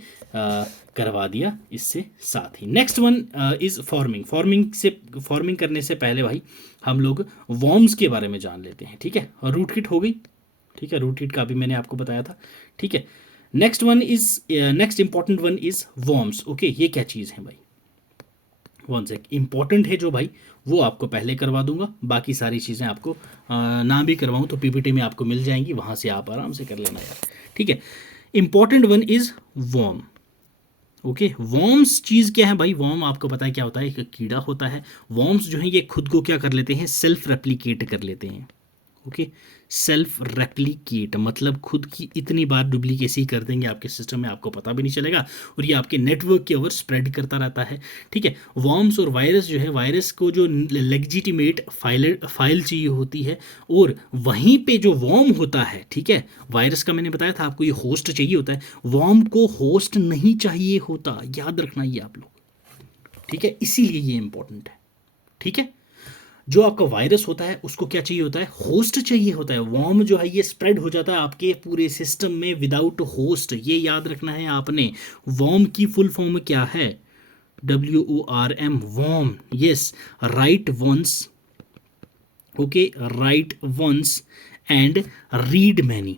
करवा दिया इससे साथ ही। Next one is forming. Forming करने से पहले भाई हम लोग वॉर्म्स के बारे में जान लेते हैं। ठीक है, और रूट किट हो गई। ठीक है, रूट किट का भी मैंने आपको बताया था। ठीक है, next important one is worms. Okay, ये क्या चीज़ है भाई, वन सेक, इंपॉर्टेंट है जो भाई वो आपको पहले करवा दूंगा, बाकी सारी चीज़ें आपको ना भी करवाऊँ तो पीपीटी में आपको मिल जाएंगी, वहाँ से आप आराम से कर लेना यार। ठीक है, important one is worm. Okay, worms चीज़ क्या है भाई, वॉर्म आपको पता है क्या होता है, एक कीड़ा होता है। वॉर्म्स जो है ये खुद को क्या कर लेते हैं, सेल्फ रेप्लिकेट कर लेते हैं। ओके, सेल्फ रेप्लिकेट मतलब खुद की इतनी बार डुप्लीकेसी कर देंगे आपके सिस्टम में, आपको पता भी नहीं चलेगा, और ये आपके नेटवर्क के ओवर स्प्रेड करता रहता है। ठीक है, वॉर्म्स और वायरस जो है, वायरस को जो लेजिटिमेट फाइल चाहिए होती है, और वहीं पे जो वॉर्म होता है, ठीक है, वायरस का मैंने बताया था आपको ये होस्ट चाहिए होता है, वॉर्म को होस्ट नहीं चाहिए होता, याद रखना ये आप लोग। ठीक है, इसीलिए ये इंपॉर्टेंट है। ठीक है, जो आपका वायरस होता है उसको क्या चाहिए होता है, होस्ट चाहिए होता है। वॉर्म जो है ये स्प्रेड हो जाता है आपके पूरे सिस्टम में विदाउट होस्ट, ये याद रखना है आपने। वॉर्म की फुल फॉर्म क्या है, WORM, worm. Yes, write once. Okay, write once and read many.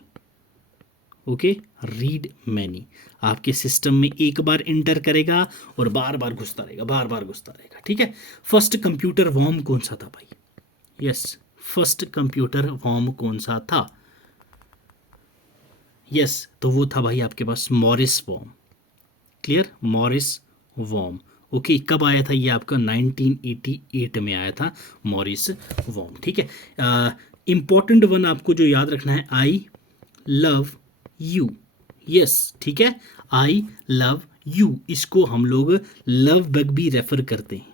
Okay, read many, आपके सिस्टम में एक बार इंटर करेगा और बार बार घुसता रहेगा, बार बार घुसता रहेगा। ठीक है, फर्स्ट कंप्यूटर वॉर्म कौन सा था भाई, यस, फर्स्ट कंप्यूटर वॉर्म कौन सा था, यस, तो वो था भाई आपके पास Morris worm. Clear, Morris worm. Okay, कब आया था ये आपका, 1988 में आया था मॉरिस वॉर्म। ठीक है, इंपॉर्टेंट वन आपको जो याद रखना है, आई लव यू। यस, ठीक है, आई लव यू, इसको हम लोग लव बग भी रेफर करते हैं।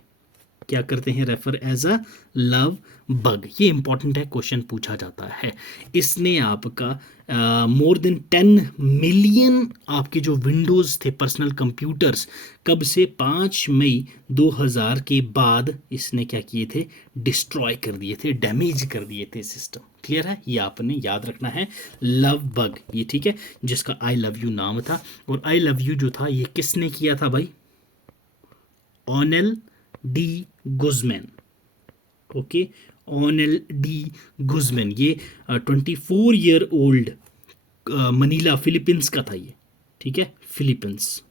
क्या करते हैं, refer as a love bug. ये इंपॉर्टेंट है, क्वेश्चन पूछा जाता है। इसने आपका मोर देन 10 मिलियन आपके जो विंडोज़ थे पर्सनल कंप्यूटर्स, कब से, 5 मई 2000 के बाद इसने क्या किए थे, डिस्ट्रॉय कर दिए थे, डैमेज कर दिए थे सिस्टम। क्लियर है, ये आपने याद रखना है, लव बग ये। ठीक है, जिसका आई लव यू नाम था, और आई लव यू जो था ये किसने किया था भाई, Onel de Guzman. Okay, Onel de Guzman, ये 24 ईयर ओल्ड, मनीला फिलीपींस का था ये। ठीक है, फिलीपींस,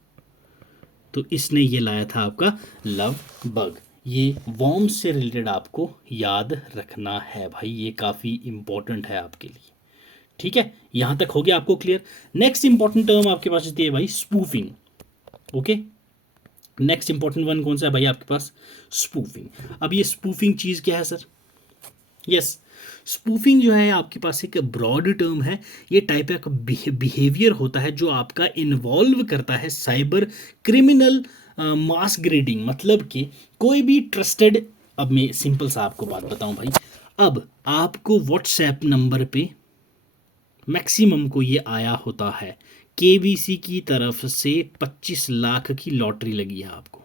तो इसने ये लाया था आपका लव बग। ये वॉर्म से रिलेटेड आपको याद रखना है भाई, ये काफ़ी इंपॉर्टेंट है आपके लिए। ठीक है, यहां तक हो गया आपको क्लियर। नेक्स्ट इंपॉर्टेंट टर्म आपके पास होती है भाई spoofing. Okay, next important one कौन सा है भाई आपके पास, स्पूफिंग। अब ये स्पूफिंग चीज़ क्या है सर, यस, स्पूफिंग जो है आपके पास एक ब्रॉड टर्म है, ये टाइप का बिहेवियर होता है जो आपका इन्वॉल्व करता है साइबर क्रिमिनल मास ग्रेडिंग, मतलब कि कोई भी ट्रस्टेड, अब मैं सिंपल सा आपको बात बताऊं भाई, अब आपको व्हाट्सएप नंबर पे मैक्सिमम को ये आया होता है, केबीसी की तरफ से 25 लाख की लॉटरी लगी है आपको।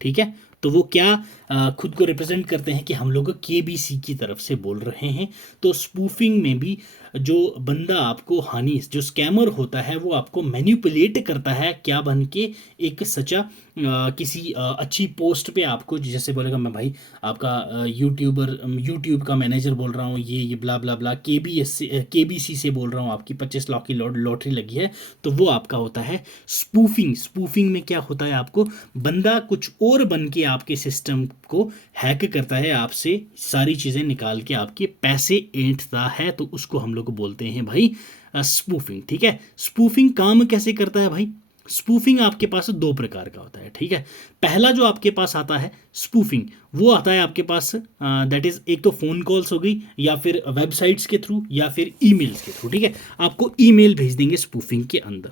ठीक है, तो वो क्या खुद को रिप्रेजेंट करते हैं कि हम लोग केबीसी की तरफ से बोल रहे हैं। तो स्पूफिंग में भी जो बंदा आपको हानि, जो स्कैमर होता है वो आपको मैनिपुलेट करता है, क्या बन के, एक सच्चा किसी अच्छी पोस्ट पे आपको जैसे बोलेगा मैं भाई आपका यूट्यूब का मैनेजर बोल रहा हूँ, ये ब्ला ब्ला ब्ला, केबीसी से बोल रहा हूँ, आपकी 25 लाख की लॉटरी लगी है, तो वो आपका होता है स्पूफिंग। स्पूफिंग में क्या होता है, आपको बंदा कुछ और बन के आपके सिस्टम को हैक करता है, आपसे सारी चीज़ें निकाल के आपके पैसे ऐंठता है, तो उसको हम लोग बोलते हैं भाई स्पूफिंग। ठीक है, स्पूफिंग काम कैसे करता है भाई? स्पूफिंग आपके पास दो प्रकार का होता है। ठीक है, पहला जो आपके पास आता है स्पूफिंग, वो आता है आपके पास दैट इज एक तो फ़ोन कॉल्स हो गई, या फिर वेबसाइट्स के थ्रू, या फिर ईमेल्स के थ्रू। ठीक है, आपको ईमेल भेज देंगे स्पूफिंग के अंदर।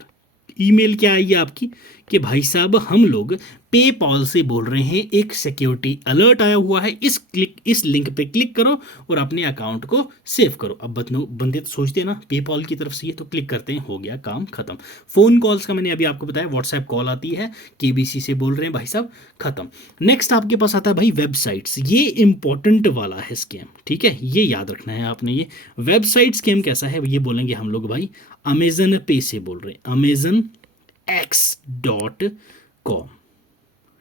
ईमेल क्या आई है आपकी कि भाई साहब हम लोग पेपॉल से बोल रहे हैं, एक सिक्योरिटी अलर्ट आया हुआ है, इस लिंक पे क्लिक करो और अपने अकाउंट को सेव करो। अब बंदे तो सोचते हैं ना पेपॉल की तरफ से ये, तो क्लिक करते हैं, हो गया काम खत्म। फोन कॉल्स का मैंने अभी आपको बताया, व्हाट्सएप कॉल आती है, केबीसी से बोल रहे हैं भाई साहब, खत्म। नेक्स्ट आपके पास आता है भाई वेबसाइट्स। ये इंपॉर्टेंट वाला है स्कैम। ठीक है, ये याद रखना है आपने। ये वेबसाइट स्कैम कैसा है ये बोलेंगे हम लोग भाई अमेजन पे से बोल रहे हैं, amazonx.com।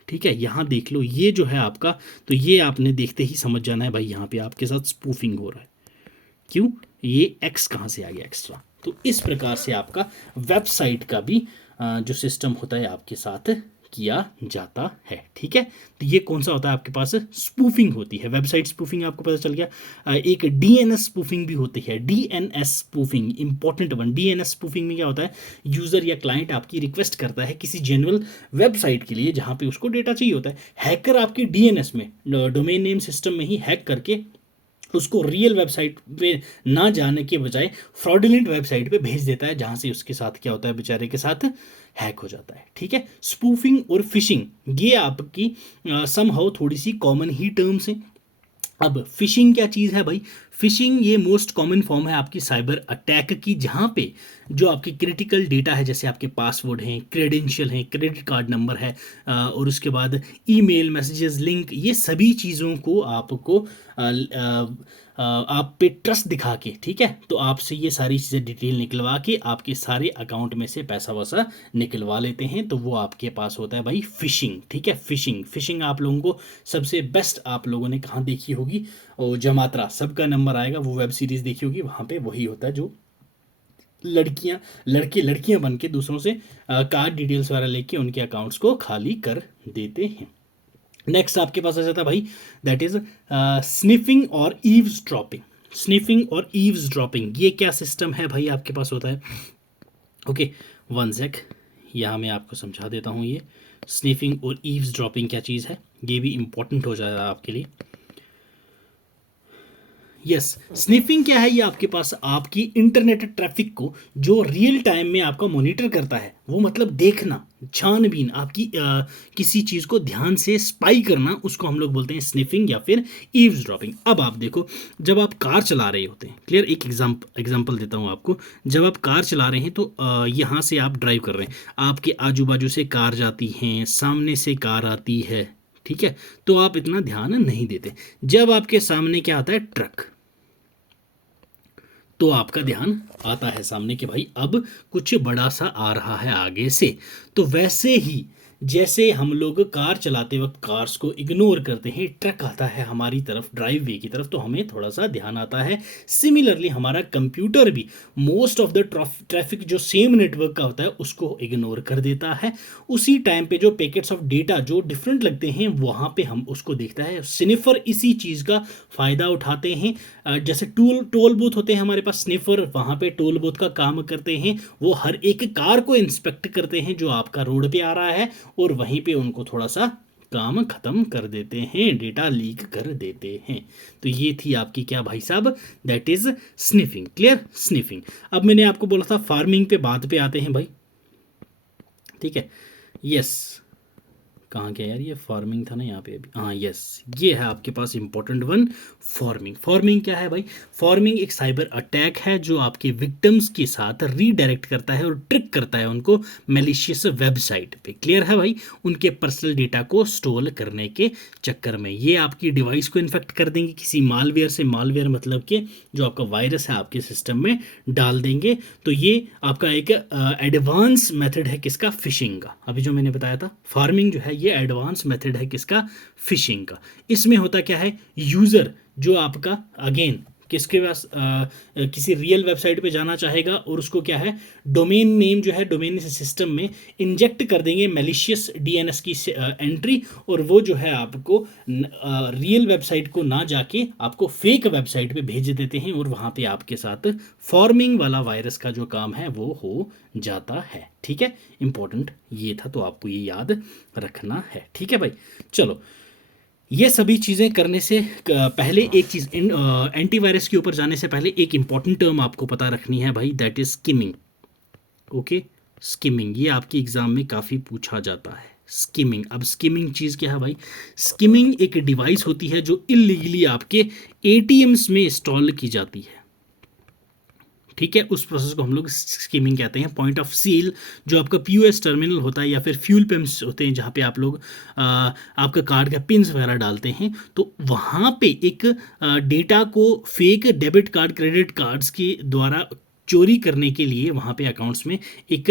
ठीक है, यहाँ देख लो, ये जो है आपका, तो ये आपने देखते ही समझ जाना है भाई यहाँ पे आपके साथ स्पूफिंग हो रहा है। क्यों? ये एक्स कहाँ से आ गया एक्स्ट्रा? तो इस प्रकार से आपका वेबसाइट का भी जो सिस्टम होता है आपके साथ किया जाता है। ठीक है, तो ये कौन सा होता है आपके पास? स्पूफिंग होती है, वेबसाइट स्पूफिंग आपको पता चल गया। एक डीएनएस स्पूफिंग भी होती है, DNS spoofing important one. DNS spoofing में क्या होता है? यूज़र या क्लाइंट आपकी रिक्वेस्ट करता है किसी जेन्युइन वेबसाइट के लिए जहाँ पे उसको डेटा चाहिए होता है, हैकर आपकी डीएनएस में, डोमेन नेम सिस्टम में ही हैक करके उसको रियल वेबसाइट पे ना जाने के बजाय फ्रॉडुलेंट वेबसाइट पे भेज देता है, जहाँ से उसके साथ क्या होता है, बेचारे के साथ हैक हो जाता है। ठीक है, स्पूफिंग और फिशिंग ये आपकी समहाउ थोड़ी सी कॉमन ही टर्म्स हैं। अब फिशिंग क्या चीज़ है भाई? फिशिंग ये मोस्ट कॉमन फॉर्म है आपकी साइबर अटैक की, जहाँ पे जो आपकी क्रिटिकल डेटा है, जैसे आपके पासवर्ड हैं, क्रेडेंशियल हैं, क्रेडिट कार्ड नंबर है, और उसके बाद ईमेल मैसेजेस, लिंक, ये सभी चीज़ों को आपको आप पे ट्रस्ट दिखा के, ठीक है, तो आपसे ये सारी चीज़ें डिटेल निकलवा के आपके सारे अकाउंट में से पैसा वैसा निकलवा लेते हैं, तो वो आपके पास होता है भाई फिशिंग। ठीक है, फिशिंग आप लोगों को सबसे बेस्ट आप लोगों ने कहाँ देखी होगी? और जमात्रा, सबका नंबर आएगा, वो वेब सीरीज़ देखी होगी, वहाँ पे वही होता है जो लड़कियां बन के दूसरों से कार्ड डिटेल्स वगैरह लेके उनके अकाउंट्स को खाली कर देते हैं। नेक्स्ट आपके पास आ जाता है भाई दैट इज स्निफिंग और ईव्स ड्रॉपिंग। स्निफिंग और ईव्स ड्रॉपिंग ये क्या सिस्टम है भाई आपके पास होता है? ओके, वन सेक, यहाँ मैं आपको समझा देता हूँ। ये स्निफिंग और ईव्स ड्रॉपिंग क्या चीज़ है, ये भी इंपॉर्टेंट हो जाएगा आपके लिए। यस, स्निफिंग क्या है? ये आपके पास आपकी इंटरनेट ट्रैफिक को जो रियल टाइम में आपका मॉनिटर करता है, वो मतलब देखना, छानबीन, आपकी किसी चीज़ को ध्यान से स्पाई करना, उसको हम लोग बोलते हैं स्निफिंग या फिर ईव्सड्रॉपिंग। अब आप देखो, जब आप कार चला रहे होते हैं, क्लियर, एक एग्जांपल देता हूँ आपको। जब आप कार चला रहे हैं तो यहाँ से आप ड्राइव कर रहे हैं, आपके आजू बाजू से कार जाती हैं, सामने से कार आती है, ठीक है, तो आप इतना ध्यान नहीं देते। जब आपके सामने क्या आता है? ट्रक, तो आपका ध्यान आता है सामने कि भाई अब कुछ बड़ा सा आ रहा है आगे से। तो वैसे ही जैसे हम लोग कार चलाते वक्त कार्स को इग्नोर करते हैं, ट्रक आता है हमारी तरफ, ड्राइव वे की तरफ, तो हमें थोड़ा सा ध्यान आता है। सिमिलरली हमारा कंप्यूटर भी मोस्ट ऑफ द ट्रैफिक जो सेम नेटवर्क का होता है उसको इग्नोर कर देता है। उसी टाइम पे जो पैकेट्स ऑफ डेटा जो डिफरेंट लगते हैं वहाँ पे हम उसको देखता है। स्निफर इसी चीज़ का फ़ायदा उठाते हैं। जैसे टोल बूथ होते हैं हमारे पास, स्निफर वहाँ पे टोल बूथ का काम करते हैं। वो हर एक कार को इंस्पेक्ट करते हैं जो आपका रोड पे आ रहा है, और वहीं पे उनको थोड़ा सा काम खत्म कर देते हैं, डेटा लीक कर देते हैं। तो ये थी आपकी क्या भाई साहब? That is sniffing. Clear, sniffing. अब मैंने आपको बोला था फार्मिंग पे बात पे आते हैं भाई, ठीक है। यस, कहाँ गया यार, ये फार्मिंग था ना यहाँ पे अभी, हाँ यस, ये है आपके पास इंपॉर्टेंट वन, फार्मिंग। फार्मिंग क्या है भाई? फार्मिंग एक साइबर अटैक है जो आपके विक्टिम्स के साथ रीडायरेक्ट करता है और ट्रिक करता है उनको मेलिशियस वेबसाइट पे। क्लियर है भाई? उनके पर्सनल डेटा को स्टोर करने के चक्कर में ये आपकी डिवाइस को इन्फेक्ट कर देंगे किसी मालवेयर से। मालवेयर मतलब कि जो आपका वायरस है आपके सिस्टम में डाल देंगे। तो ये आपका एक एडवांस मेथड है किसका? फिशिंग का। अभी जो मैंने बताया था फार्मिंग जो है ये एडवांस मेथड है किसका? फिशिंग का। इसमें होता क्या है, यूज़र जो आपका अगेन किसके पास किसी रियल वेबसाइट पे जाना चाहेगा और उसको क्या है, डोमेन नेम जो है डोमेन सिस्टम में इंजेक्ट कर देंगे मैलिशियस डीएनएस की एंट्री, और वो जो है आपको रियल वेबसाइट को ना जाके आपको फेक वेबसाइट पे भेज देते हैं, और वहाँ पे आपके साथ फॉर्मिंग वाला वायरस का जो काम है वो हो जाता है। ठीक है, इंपॉर्टेंट ये था, तो आपको ये याद रखना है। ठीक है भाई, चलो ये सभी चीज़ें करने से पहले एक चीज़, एंटीवायरस के ऊपर जाने से पहले एक इंपॉर्टेंट टर्म आपको पता रखनी है भाई, that is skimming. Okay, skimming ये आपके एग्जाम में काफ़ी पूछा जाता है। स्किमिंग, अब स्किमिंग चीज़ क्या है भाई? स्किमिंग एक डिवाइस होती है जो इलीगली आपके एटीएम्स में इंस्टॉल की जाती है। ठीक है, उस प्रोसेस को हम लोग स्कीमिंग कहते हैं। पॉइंट ऑफ सेल जो आपका पीओएस टर्मिनल होता है या फिर फ्यूल पंप्स होते हैं जहाँ पे आप लोग आपका कार्ड का पिन्स वगैरह डालते हैं, तो वहाँ पे एक डेटा को fake debit card credit cards के द्वारा चोरी करने के लिए वहाँ पे अकाउंट्स में एक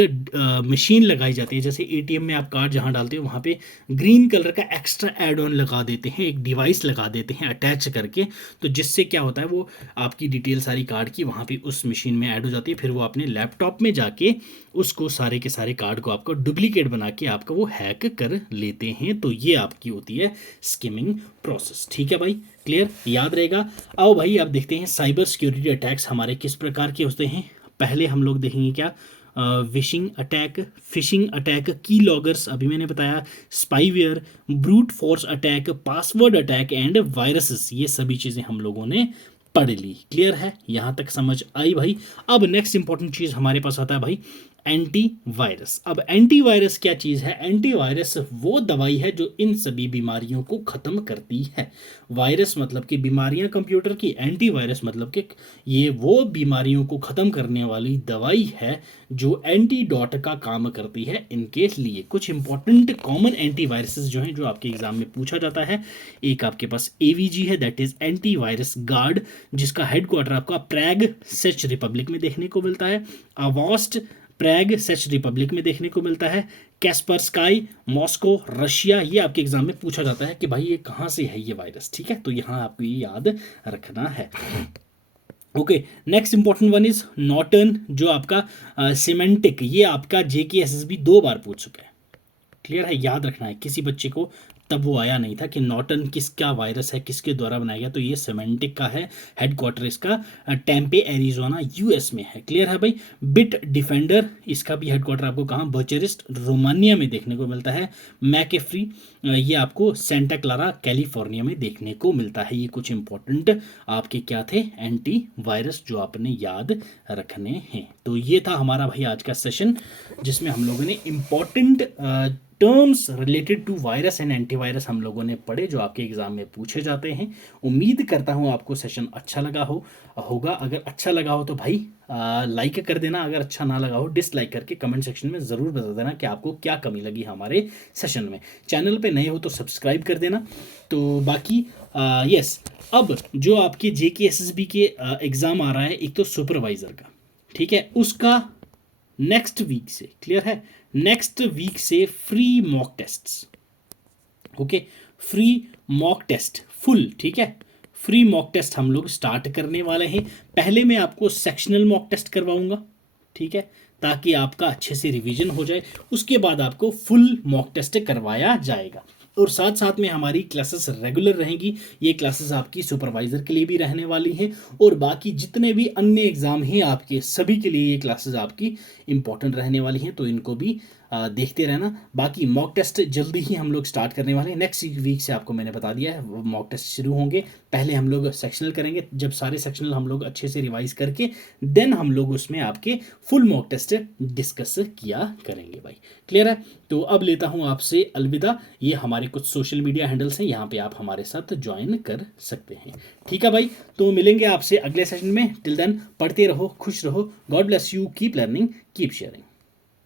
मशीन लगाई जाती है। जैसे एटीएम में आप कार्ड जहाँ डालते हो वहाँ पे ग्रीन कलर का एक्स्ट्रा एड ऑन लगा देते हैं, एक डिवाइस लगा देते हैं अटैच करके, तो जिससे क्या होता है वो आपकी डिटेल सारी कार्ड की वहाँ पे उस मशीन में ऐड हो जाती है। फिर वो अपने लैपटॉप में जाके उसको सारे के सारे कार्ड को आपको डुप्लीकेट बना के आपका वो हैक कर लेते हैं। तो ये आपकी होती है स्किमिंग प्रोसेस। ठीक है भाई, क्लियर, याद रहेगा। आओ भाई अब देखते हैं साइबर सिक्योरिटी अटैक्स हमारे किस प्रकार के होते हैं। पहले हम लोग देखेंगे क्या, विशिंग अटैक, फिशिंग अटैक, की लॉगर्स अभी मैंने बताया, spyware, brute force attack, password attack and viruses, ये सभी चीज़ें हम लोगों ने पढ़ ली। क्लियर है, यहाँ तक समझ आई भाई। अब नेक्स्ट इंपॉर्टेंट चीज़ हमारे पास आता है भाई एंटीवायरस। अब एंटीवायरस क्या चीज़ है? एंटीवायरस वो दवाई है जो इन सभी बीमारियों को ख़त्म करती है। वायरस मतलब कि बीमारियां कंप्यूटर की, एंटीवायरस मतलब कि ये वो बीमारियों को ख़त्म करने वाली दवाई है जो एंटीडॉट का काम करती है इनके लिए। कुछ इंपॉर्टेंट कॉमन एंटीवायरसेस जो हैं जो आपके एग्जाम में पूछा जाता है, एक आपके पास एवीजी है, दैट इज एंटीवायरस गार्ड, जिसका हेडक्वार्टर आपका प्रैग सेच रिपब्लिक में देखने को मिलता है। अवास्ट प्रैग सेच रिपब्लिक में देखने को मिलता है। कैस्परस्काई मॉस्को रशिया, ये आपके एग्जाम में पूछा जाता है कि भाई ये कहाँ से है ये वायरस। ठीक है, तो यहाँ आपको ये याद रखना है। Okay, next important one is Norton, जो आपका सिमेंटिक, ये आपका जेकेएसएसबी 2 बार पूछ चुका है। क्लियर है, याद रखना है। किसी बच्चे को तब वो आया नहीं था कि नॉर्टन किसका वायरस है, किसके द्वारा बनाया गया, तो ये सिमेंटिक का है। हेडक्वार्टर इसका टेम्पे एरिजोना यूएस में है। क्लियर है भाई। बिट डिफेंडर, इसका भी हेडक्वार्टर आपको कहाँ, बर्चेरिस्ट रोमानिया में देखने को मिलता है। मैकेफ्री, ये आपको सेंटा क्लारा कैलिफोर्निया में देखने को मिलता है। ये कुछ इंपॉर्टेंट आपके क्या थे, एंटी वायरस जो आपने याद रखने हैं। तो ये था हमारा भाई आज का सेशन, जिसमें हम लोगों ने important terms related to virus and antivirus हम लोगों ने पढ़े जो आपके एग्जाम में पूछे जाते हैं। उम्मीद करता हूँ आपको सेशन अच्छा लगा होगा। अगर अच्छा लगा हो तो भाई लाइक कर देना, अगर अच्छा ना लगा हो डिसलाइक करके कमेंट सेक्शन में ज़रूर बता देना कि आपको क्या कमी लगी हमारे सेशन में। चैनल पे नए हो तो सब्सक्राइब कर देना। तो बाकी यस, अब जो आपके जेकेएसएसबी के एग्ज़ाम आ रहा है, एक तो सुपरवाइज़र का, ठीक है, उसका नेक्स्ट वीक से, क्लियर है, नेक्स्ट वीक से free mock tests. Okay, free mock test full, ठीक है, फ्री मॉक टेस्ट हम लोग स्टार्ट करने वाले हैं। पहले मैं आपको सेक्शनल मॉक टेस्ट करवाऊंगा, ठीक है, ताकि आपका अच्छे से रिवीजन हो जाए। उसके बाद आपको फुल मॉक टेस्ट करवाया जाएगा, और साथ साथ में हमारी क्लासेस रेगुलर रहेंगी। ये क्लासेस आपकी सुपरवाइज़र के लिए भी रहने वाली हैं, और बाकी जितने भी अन्य एग्ज़ाम हैं आपके सभी के लिए ये क्लासेस आपकी इंपॉर्टेंट रहने वाली हैं, तो इनको भी देखते रहना। बाकी मॉक टेस्ट जल्दी ही हम लोग स्टार्ट करने वाले हैं। नेक्स्ट वीक से आपको मैंने बता दिया है वो मॉक टेस्ट शुरू होंगे। पहले हम लोग सेक्शनल करेंगे, जब सारे सेक्शनल हम लोग अच्छे से रिवाइज करके देन हम लोग उसमें आपके फुल मॉक टेस्ट डिस्कस किया करेंगे भाई। क्लियर है, तो अब लेता हूँ आपसे अलविदा। ये हमारे कुछ सोशल मीडिया हैंडल्स हैं, यहाँ पे आप हमारे साथ ज्वाइन कर सकते हैं। ठीक है भाई, तो मिलेंगे आपसे अगले सेशन में। टिल देन पढ़ते रहो, खुश रहो, God bless you, keep learning, keep sharing.